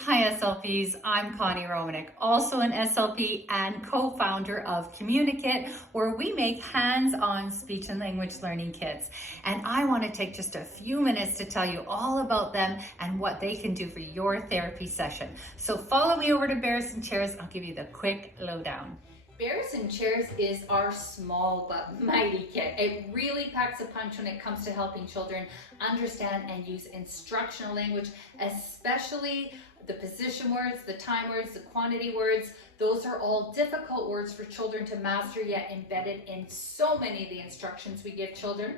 Hi SLPs, I'm Connie Romanek, also an SLP and co-founder of Communicate, where we make hands-on speech and language learning kits. And I want to take just a few minutes to tell you all about them and what they can do for your therapy session. So follow me over to Bears and Chairs, I'll give you the quick lowdown. Bears and Chairs is our small but mighty kit. It really packs a punch when it comes to helping children understand and use instructional language, especially the position words, the time words, the quantity words. Those are all difficult words for children to master, yet embedded in so many of the instructions we give children.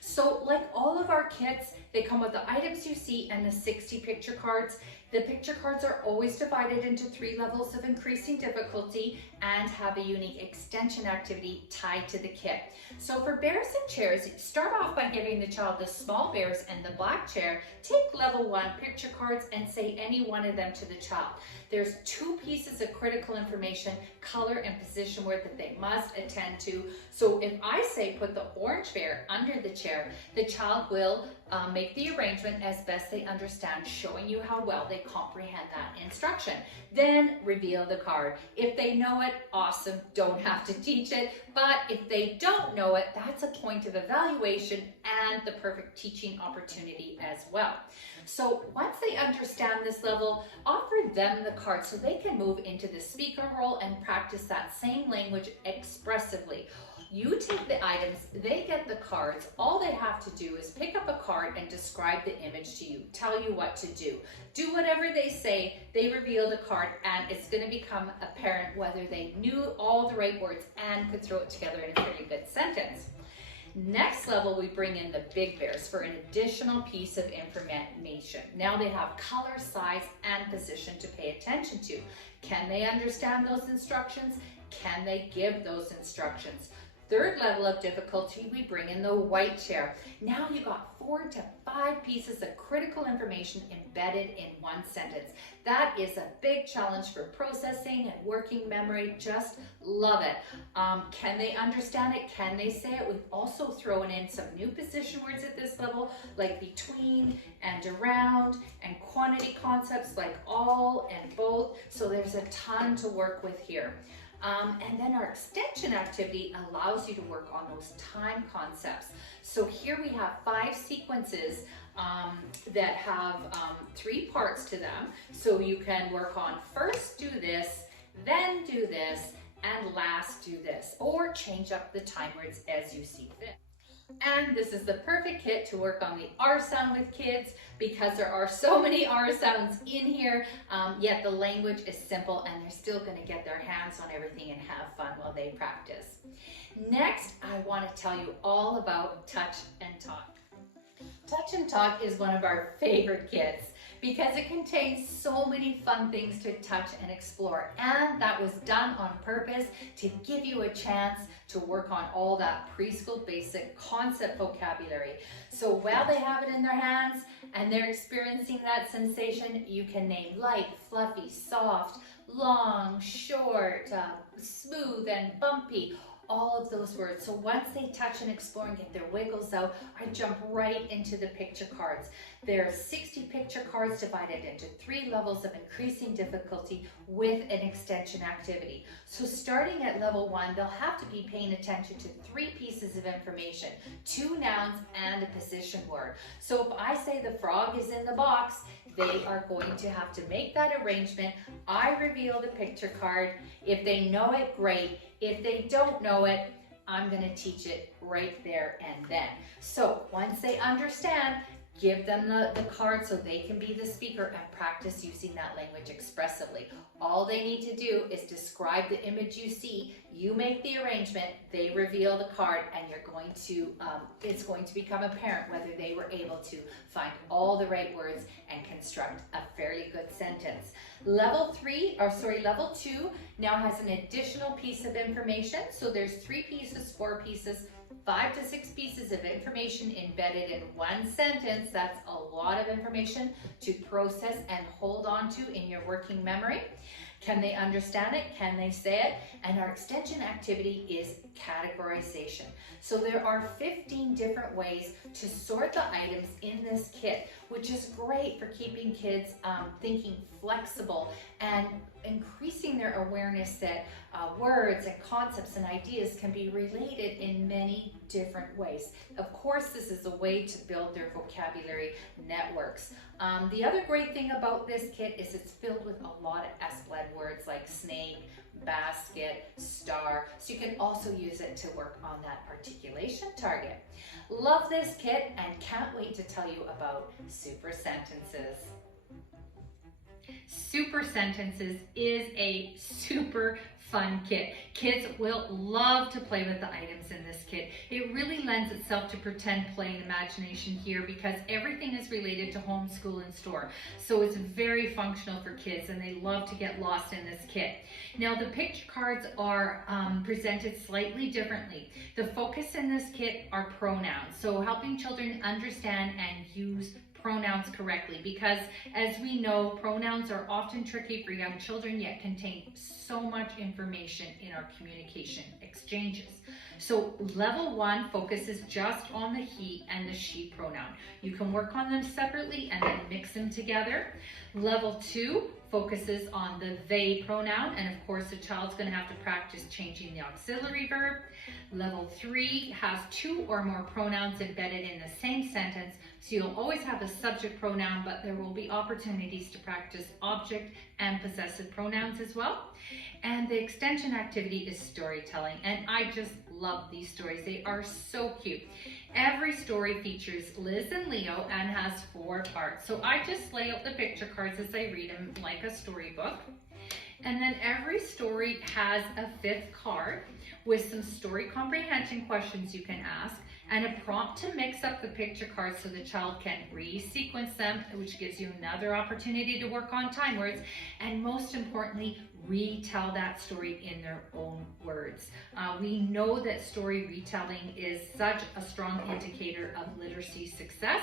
So like all of our kits, they come with the items you see and the 60 picture cards. The picture cards are always divided into 3 levels of increasing difficulty and have a unique extension activity tied to the kit. So for Bears and Chairs, start off by giving the child the small bears and the black chair. Take level 1 picture cards and say any one of them to the child. There's 2 pieces of critical information, color and position word, that they must attend to. So if I say put the orange bear under the chair, the child will make the arrangement as best they understand, showing you how well they comprehend that instruction. Then reveal the card. If they know it, awesome, don't have to teach it. But if they don't know it, that's a point of evaluation and the perfect teaching opportunity as well. So once they understand this level, offer them the card so they can move into the speaker role and practice that same language expressively. You take the items, they get the cards. All they have to do is pick up a card and describe the image to you, tell you what to do. Do whatever they say, they reveal the card, and it's going to become apparent whether they knew all the right words and could throw it together in a pretty good sentence. Next level, we bring in the big bears for an additional piece of information. Now they have color, size, and position to pay attention to. Can they understand those instructions? Can they give those instructions? Third level of difficulty, we bring in the white chair. Now you got 4 to 5 pieces of critical information embedded in one sentence. That is a big challenge for processing and working memory. Just love it. Can they understand it? Can they say it? We've also thrown in some new position words at this level, like between and around, and quantity concepts like all and both. So there's a ton to work with here. And then our extension activity allows you to work on those time concepts. So here we have 5 sequences that have 3 parts to them. So you can work on first do this, then do this, and last do this, or change up the time words as you see fit. And this is the perfect kit to work on the R sound with kids, because there are so many R sounds in here, yet the language is simple and they're still going to get their hands on everything and have fun while they practice. Next, I want to tell you all about Touch and Talk. Touch and Talk is one of our favorite kits because it contains so many fun things to touch and explore, and that was done on purpose to give you a chance to work on all that preschool basic concept vocabulary. So while they have it in their hands and they're experiencing that sensation, you can name light, fluffy, soft, long, short, smooth, and bumpy. All of those words. So once they touch and explore and get their wiggles out, I jump right into the picture cards. There are 60 picture cards divided into 3 levels of increasing difficulty with an extension activity. So starting at level 1, they'll have to be paying attention to 3 pieces of information, 2 nouns and a position word. So if I say the frog is in the box, they are going to have to make that arrangement. I reveal the picture card. If they know it, great. If they don't know it, I'm going to teach it right there and then. So once they understand, give them the card so they can be the speaker and practice using that language expressively. All they need to do is describe the image you see, you make the arrangement, they reveal the card, and you're going to, it's going to become apparent whether they were able to find all the right words and construct a fairly good sentence. Level 2 now has an additional piece of information. So there's 3 pieces, 4 pieces, 5 to 6 pieces of information embedded in one sentence. That's a lot of information to process and hold on to in your working memory. Can they understand it? Can they say it? And our extension activity is categorization. So there are 15 different ways to sort the items in this kit, which is great for keeping kids thinking flexible and increasing their awareness that words and concepts and ideas can be related in many different ways. Of course, this is a way to build their vocabulary networks. The other great thing about this kit is it's filled with a lot of SLPs words like snake, basket, star, so you can also use it to work on that articulation target. Love this kit and can't wait to tell you about Super Sentences. Super Sentences is a super fun kit. Kids will love to play with the items in this kit. It really lends itself to pretend play and imagination here because everything is related to home, school, and store. So it's very functional for kids and they love to get lost in this kit. Now the picture cards are presented slightly differently. The focus in this kit are pronouns. So helping children understand and use pronouns correctly, because as we know, pronouns are often tricky for young children yet contain so much information in our communication exchanges. So level 1 focuses just on the he and the she pronoun. You can work on them separately and then mix them together. Level 2 focuses on the they pronoun, and of course the child's going to have to practice changing the auxiliary verb. Level 3 has 2 or more pronouns embedded in the same sentence, so you'll always have a subject pronoun, but there will be opportunities to practice object and possessive pronouns as well. And the extension activity is storytelling, and I just love these stories. They are so cute. Every story features Liz and Leo and has 4 parts. So I just lay out the picture cards as I read them like a storybook. And then every story has a 5th card with some story comprehension questions you can ask and a prompt to mix up the picture cards so the child can re-sequence them, which gives you another opportunity to work on time words, and most importantly, retell that story in their own words. We know that story retelling is such a strong indicator of literacy success,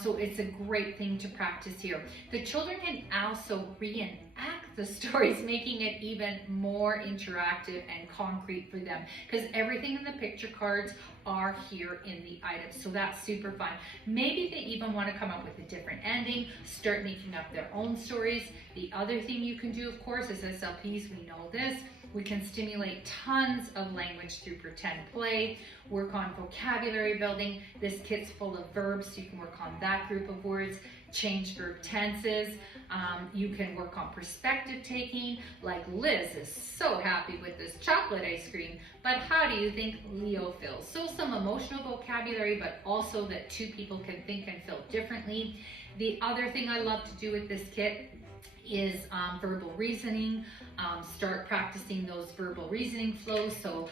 so it's a great thing to practice here. The children can also reenact the stories, making it even more interactive and concrete for them, because everything in the picture cards are here in the items, so that's super fun. Maybe they even want to come up with a different ending, start making up their own stories. The other thing you can do, of course, as SLPs, we know this, we can stimulate tons of language through pretend play, work on vocabulary building. This kit's full of verbs, so you can work on that group of words, change verb tenses. You can work on perspective taking, like Liz is so happy with this chocolate ice cream, but how do you think Leo feels? So some emotional vocabulary, but also that 2 people can think and feel differently. The other thing I love to do with this kit is verbal reasoning. Start practicing those verbal reasoning flows, so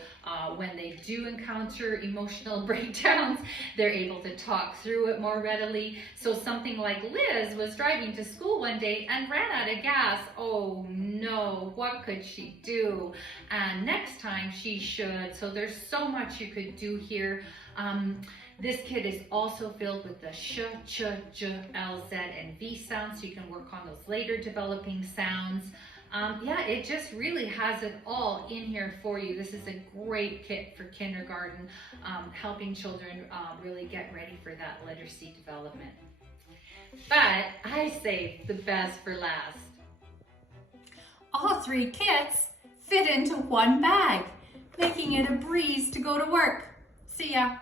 when they do encounter emotional breakdowns, they're able to talk through it more readily. So something like Liz was driving to school one day and ran out of gas. Oh no, what could she do? And next time she should. So there's so much you could do here. This kit is also filled with the sh, ch, j, l, z, and v sounds, so you can work on those later developing sounds. Yeah, it just really has it all in here for you. This is a great kit for kindergarten, helping children really get ready for that literacy development. But I saved the best for last. All 3 kits fit into one bag, making it a breeze to go to work. See ya.